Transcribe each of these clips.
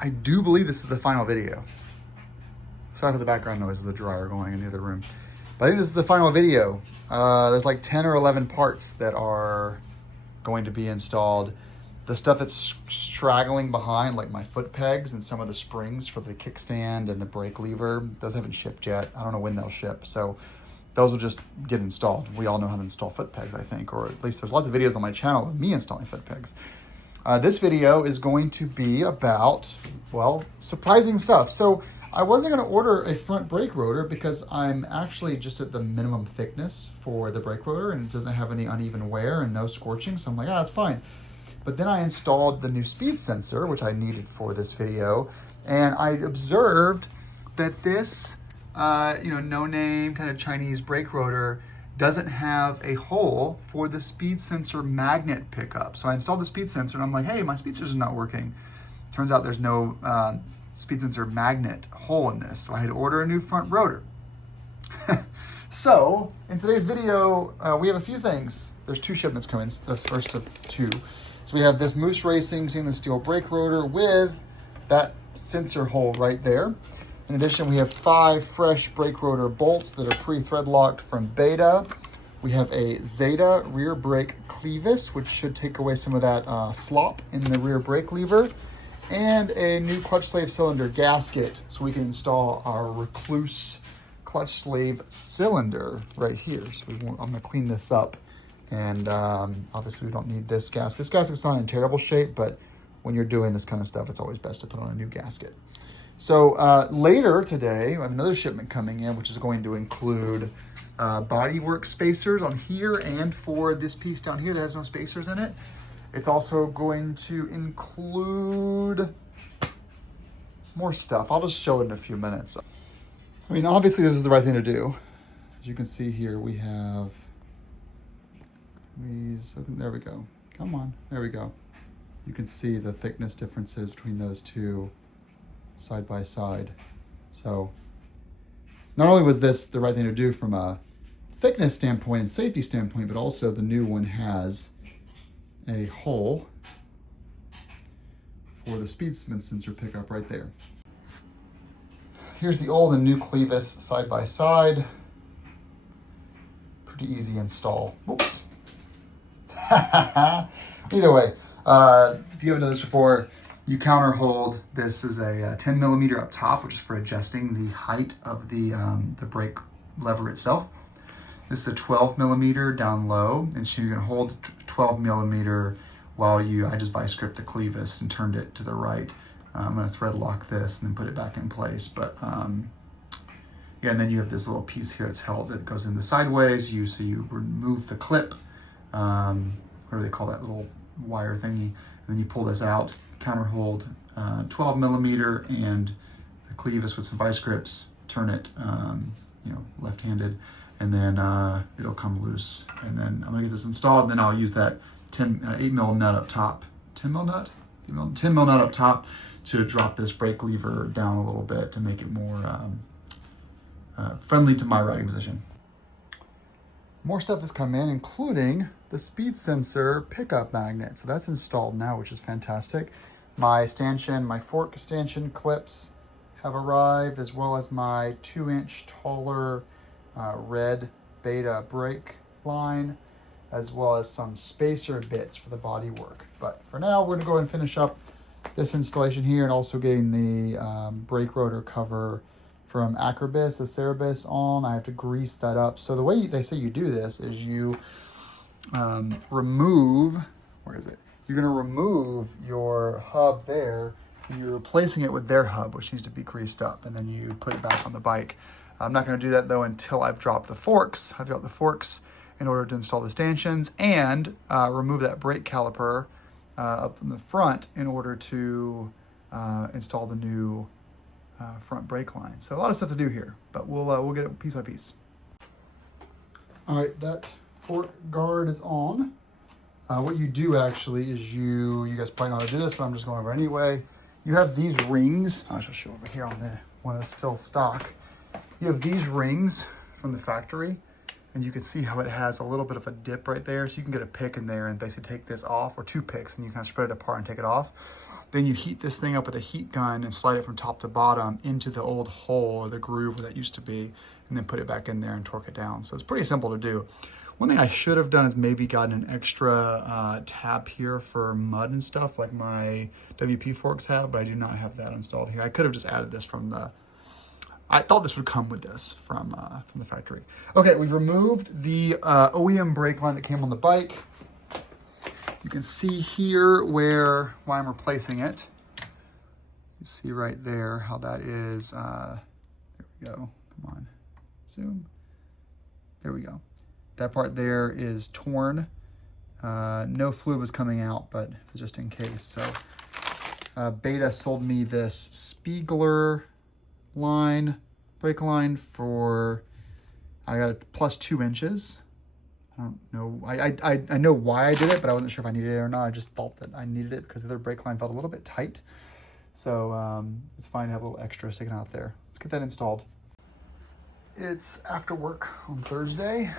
I do believe this is the final video. Sorry for the background noise of the dryer going in the other room. But I think this is the final video. There's like 10 or 11 parts that are going to be installed. The stuff that's straggling behind, like my foot pegs and some of the springs for the kickstand and the brake lever, those haven't shipped yet. I don't know when they'll ship. So those will just get installed. We all know how to install foot pegs, I think, or at least there's lots of videos on my channel of me installing foot pegs. This video is going to be about, well, surprising stuff. So I wasn't going to order a front brake rotor because I'm actually just at the minimum thickness for the brake rotor and it doesn't have any uneven wear and no scorching. So I'm like, that's fine. But then I installed the new speed sensor, which I needed for this video. And I observed that this, no name kind of Chinese brake rotor doesn't have a hole for the speed sensor magnet pickup. So I installed the speed sensor and I'm like, hey, my speed sensor's not working. Turns out there's no speed sensor magnet hole in this. So I had to order a new front rotor. So in today's video, we have a few things. There's 2 shipments coming, the first of 2. So we have this Moose Racing stainless steel brake rotor with that sensor hole right there. In addition, we have 5 fresh brake rotor bolts that are pre-thread locked from Beta. We have a Zeta rear brake clevis, which should take away some of that slop in the rear brake lever, and a new clutch slave cylinder gasket so we can install our Recluse clutch slave cylinder right here. So I'm gonna clean this up, and obviously we don't need this gasket. This gasket's not in terrible shape, but when you're doing this kind of stuff, it's always best to put on a new gasket. So later today, I have another shipment coming in, which is going to include bodywork spacers on here and for this piece down here that has no spacers in it. It's also going to include more stuff. I'll just show it in a few minutes. I mean, obviously this is the right thing to do. As you can see here, we have these, there we go. Come on, there we go. You can see the thickness differences between those two side by side. So not only was this the right thing to do from a thickness standpoint and safety standpoint, but also the new one has a hole for the speed sensor pickup right there. Here's the old and new clevis side by side. Pretty easy install. Oops. Either way, if you haven't done this before, you counter hold. This is a 10 millimeter up top, which is for adjusting the height of the brake lever itself. This is a 12 millimeter down low, and so you're gonna hold 12 millimeter while I just vice grip the clevis and turned it to the right. I'm gonna thread lock this and then put it back in place. But yeah, and then you have this little piece here that's held that goes in the sideways. So you remove the clip, what do they call that little wire thingy, and then you pull this out, counter hold 12 millimeter and the clevis with some vice grips, turn it left-handed, and then it'll come loose. And then I'm gonna get this installed, and then I'll use that 8 mil nut up top, 10 mil nut up top to drop this brake lever down a little bit to make it more friendly to my riding position. More stuff has come in, including the speed sensor pickup magnet. So that's installed now, which is fantastic. My stanchion, my fork stanchion clips have arrived, as well as my 2-inch taller red Beta brake line, as well as some spacer bits for the body work. But for now, we're gonna go and finish up this installation here, and also getting the brake rotor cover from Acrobus, Cerebus on. I have to grease that up. So the way they say you do this is you remove, where is it? You're gonna remove your hub there, and you're replacing it with their hub, which needs to be greased up, and then you put it back on the bike. I'm not gonna do that though until I've dropped the forks. I've dropped the forks in order to install the stanchions and remove that brake caliper up in the front in order to install the new front brake line. So a lot of stuff to do here, but we'll get it piece by piece. All right, that fork guard is on. What you do actually is you guys probably know how to do this, but I'm just going over anyway. You have these rings. I'll just show over here on the one that's still stock. You have these rings from the factory And you can see how it has a little bit of a dip right there. So you can get a pick in there and basically take this off, or 2 picks, and you kind of spread it apart and take it off. Then you heat this thing up with a heat gun and slide it from top to bottom into the old hole or the groove where that used to be, and then put it back in there and torque it down. So it's pretty simple to do. One thing I should have done is maybe gotten an extra tab here for mud and stuff like my WP forks have, but I do not have that installed here. I could have just added this from the, I thought this would come with this from the factory. Okay, we've removed the OEM brake line that came on the bike. You can see here why I'm replacing it. You see right there how that is. There we go. Come on, zoom. There we go. That part there is torn. No fluid was coming out, but just in case. So Beta sold me this Spiegler line, brake line for, I got it plus 2 inches. I don't know, I know why I did it, but I wasn't sure if I needed it or not. I just thought that I needed it because the other brake line felt a little bit tight. So it's fine to have a little extra sticking out there. Let's get that installed. It's after work on Thursday,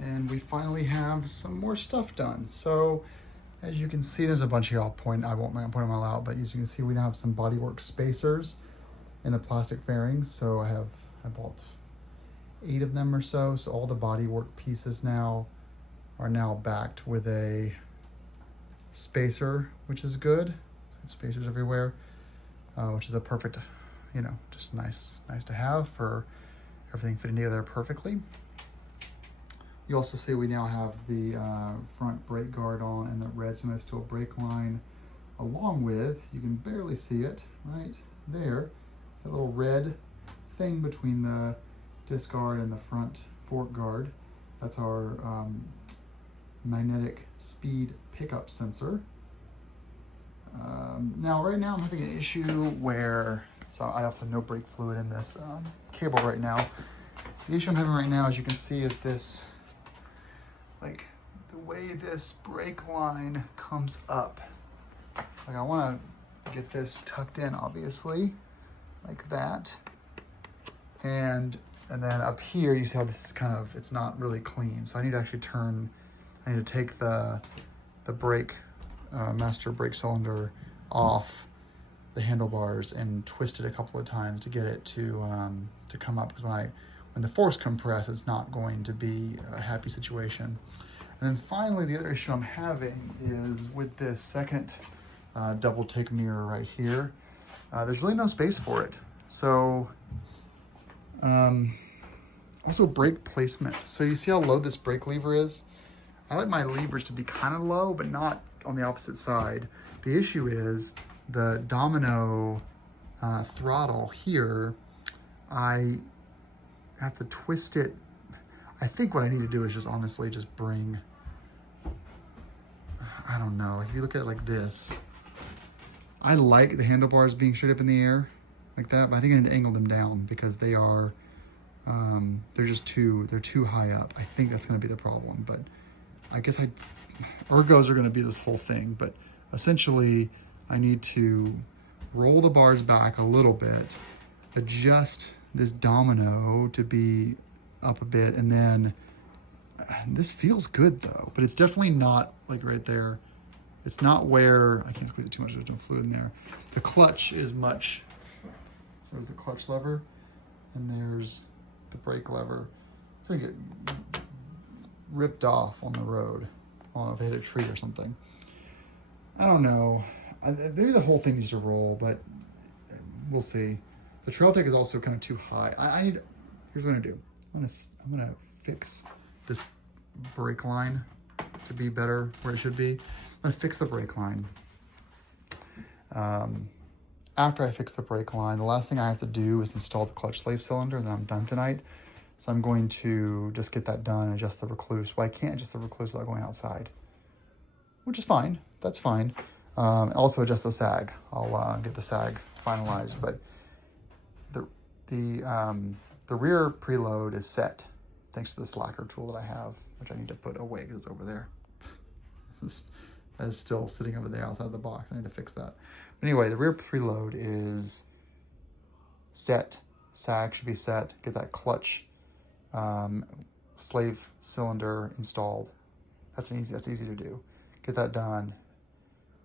and we finally have some more stuff done. So as you can see, there's a bunch here. I won't point them all out, but as you can see, we now have some bodywork spacers in the plastic fairings. So I bought 8 of them or so. So all the bodywork pieces now are backed with a spacer, which is good. Spacers everywhere, which is a perfect, just nice to have for everything fitting together perfectly. You also see we now have the front brake guard on and the red stainless steel brake line, along with, you can barely see it right there, that little red thing between the disc guard and the front fork guard. That's our magnetic speed pickup sensor. Right now I'm having an issue where, so I also have no brake fluid in this cable right now. The issue I'm having right now, as you can see, is this, like the way this brake line comes up. Like I want to get this tucked in, obviously, like that. And then up here, you see how this is kind of, it's not really clean. So I need to actually I need to take the brake, master brake cylinder off the handlebars and twist it a couple of times to get it to come up, because when the force compress, it's not going to be a happy situation. And then finally, the other issue I'm having is with this second double take mirror right here. There's really no space for it. So also brake placement. So you see how low this brake lever is? I like my levers to be kind of low, but not on the opposite side. The issue is the domino throttle here, I have to twist it. I think what I need to do is just honestly just bring, I don't know, like if you look at it like this, I like the handlebars being straight up in the air like that, but I think I need to angle them down because they are, they're too high up. I think that's gonna be the problem, but I guess ergos are gonna be this whole thing, but essentially I need to roll the bars back a little bit, adjust this domino to be up a bit, and then this feels good though, but it's definitely not like right there. It's not where, I can't squeeze it too much, there's no fluid in there. The clutch is much, so there's the clutch lever, and there's the brake lever. It's gonna get ripped off on the road. I don't know if I hit a tree or something. I don't know. Maybe the whole thing needs to roll, but we'll see. The Trail Tech is also kind of too high. Here's what I'm gonna do. I'm gonna fix this brake line to be better where it should be. I'm gonna fix the brake line. After I fix the brake line, the last thing I have to do is install the clutch slave cylinder, and then I'm done tonight. So I'm going to just get that done and adjust the recluse. Well, I can't adjust the recluse without going outside, which is fine. That's fine. Also adjust the sag. I'll get the sag finalized, but the rear preload is set thanks to the slacker tool that I have, which I need to put away because it's over there. That is still sitting over there outside the box. I need to fix that. But anyway, the rear preload is set. Sag should be set. Get that clutch slave cylinder installed. That's easy to do. Get that done.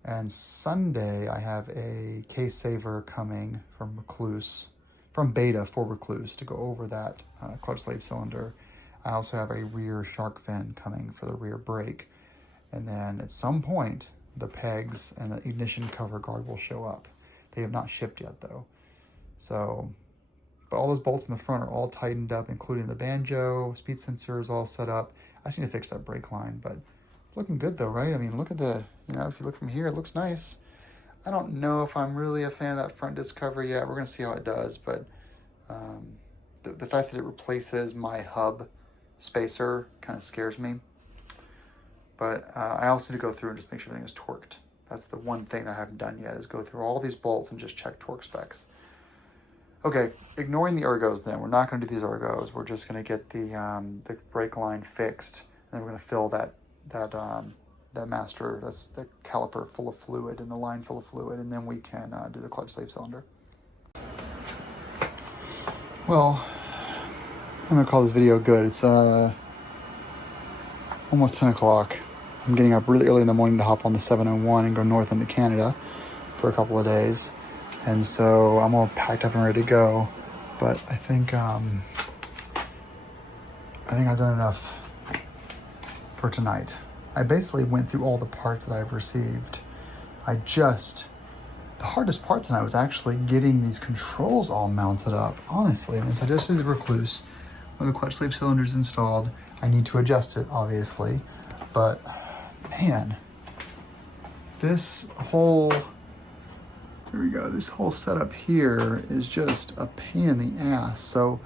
And Sunday, I have a case saver coming from Beta for Recluse to go over that clutch slave cylinder. I also have a rear shark fin coming for the rear brake. And then at some point, the pegs and the ignition cover guard will show up. They have not shipped yet though. So, but all those bolts in the front are all tightened up, including the banjo, speed sensor is all set up. I just need to fix that brake line, but it's looking good though, right? I mean, look at the, if you look from here, it looks nice. I don't know if I'm really a fan of that front disc cover yet. We're gonna see how it does, but the fact that it replaces my hub spacer kind of scares me. But I also need to go through and just make sure everything is torqued. That's the one thing that I haven't done yet, is go through all these bolts and just check torque specs. Okay, ignoring the ergos then. We're not gonna do these ergos. We're just gonna get the brake line fixed, and then we're gonna fill that master, that's the caliper full of fluid and the line full of fluid, and then we can do the clutch slave cylinder. Well, I'm gonna call this video good. It's almost 10 o'clock. I'm getting up really early in the morning to hop on the 701 and go north into Canada for a couple of days. And so I'm all packed up and ready to go. But I think I've done enough for tonight. I basically went through all the parts that I've received. The hardest part tonight was actually getting these controls all mounted up, honestly. I mean, so I just did the Recluse. When the clutch slave cylinder is installed, I need to adjust it, obviously. But, man, this whole setup here is just a pain in the ass. So,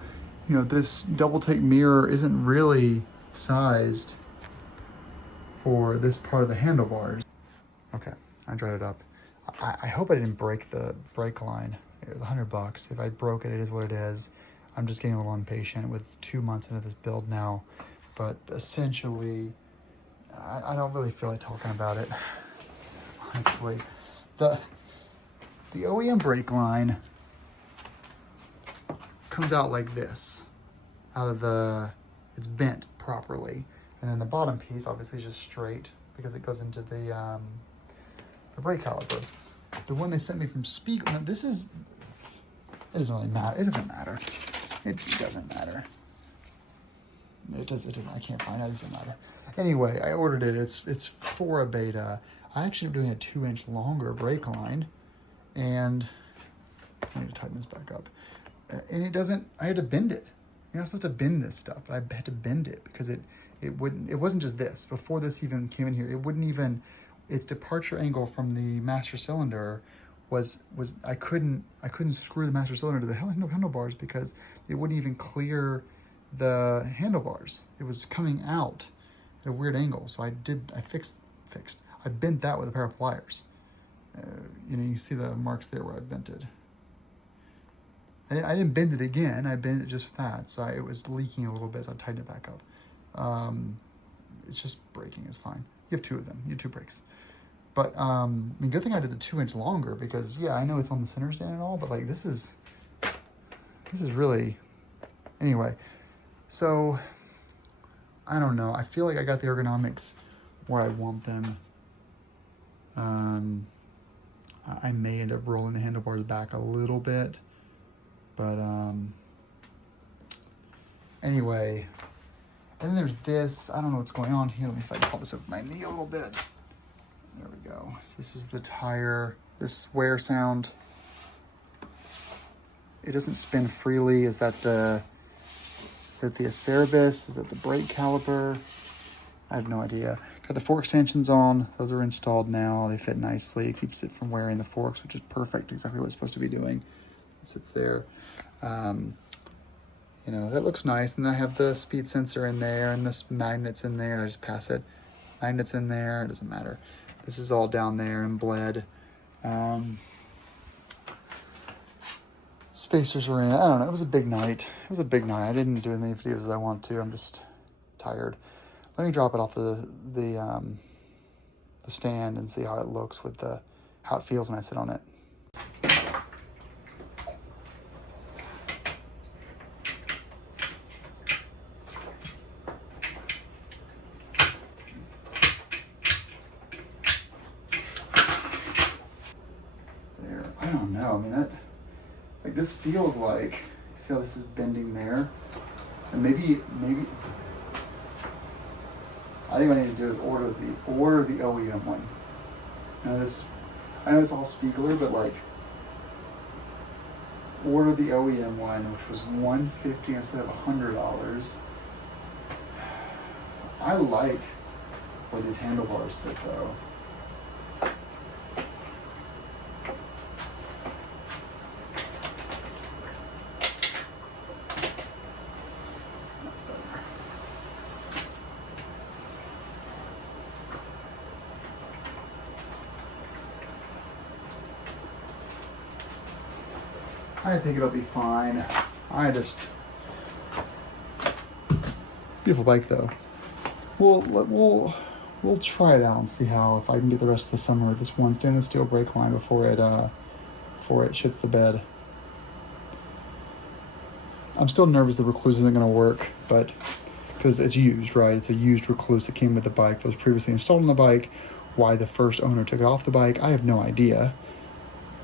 this double take mirror isn't really sized for this part of the handlebars. Okay, I dried it up. I hope I didn't break the brake line. It was $100. If I broke it, it is what it is. I'm just getting a little impatient with 2 months into this build now. But essentially, I don't really feel like talking about it, honestly. The OEM brake line comes out like this. It's bent properly. And then the bottom piece obviously is just straight because it goes into the brake caliper. The one they sent me from Spiegel, it doesn't really matter. It doesn't matter. It doesn't matter. It doesn't, I can't find it, it doesn't matter. Anyway, I ordered it, it's for a Beta. I actually am doing a 2-inch longer brake line, and I need to tighten this back up. And it doesn't, I had to bend it. You're not supposed to bend this stuff, but I had to bend it because it wasn't just this. Before this even came in here, its departure angle from the master cylinder was I couldn't screw the master cylinder to the handlebars because it wouldn't even clear the handlebars. It was coming out at a weird angle. So I bent that with a pair of pliers. You see the marks there where I bent it. I didn't bend it again. I bent it just that. So it was leaking a little bit, so I tightened it back up. It's just braking is fine. You have two of them. You have 2 brakes. But, good thing I did the 2-inch longer because, yeah, I know it's on the center stand and all, but, like, this is really... Anyway, so, I don't know. I feel like I got the ergonomics where I want them. I may end up rolling the handlebars back a little bit. But, anyway... And then there's this. I don't know what's going on here. Let me see if I can pull this over my knee a little bit. There we go. This is the tire. This wear sound. It doesn't spin freely. Is that the Acerbis? Is that the brake caliper? I have no idea. Got the fork extensions on. Those are installed now. They fit nicely. It keeps it from wearing the forks, which is perfect. Exactly what it's supposed to be doing. It sits there. That looks nice. And I have the speed sensor in there and the magnets in there. I just pass it. Magnets in there. It doesn't matter. This is all down there and bled. Spacers were in. I don't know. It was a big night. I didn't do as many videos as I want to. I'm just tired. Let me drop it off the stand and see how it looks with how it feels when I sit on it. I don't know. I mean, that, like, this feels like, see how this is bending there? And maybe, I think what I need to do is order the OEM one. Now I know it's all Spiegler, but like, order the OEM one, which was $150 instead of $100. I like where these handlebars sit though. That's better. I think it'll be fine. Beautiful bike though. We'll try it out and see how, if I can get the rest of the summer with this one stainless steel brake line before it shits the bed. I'm still nervous the Recluse isn't going to work, but because it's used, right? It's a used Recluse that came with the bike that was previously installed on the bike. Why the first owner took it off the bike, I have no idea.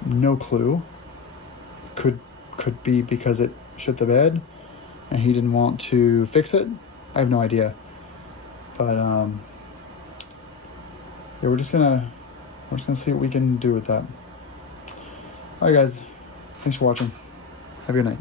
No clue. Could be because it shit the bed and he didn't want to fix it. I have no idea. But yeah, we're just gonna see what we can do with that. All right, guys. Thanks for watching. Have a good night.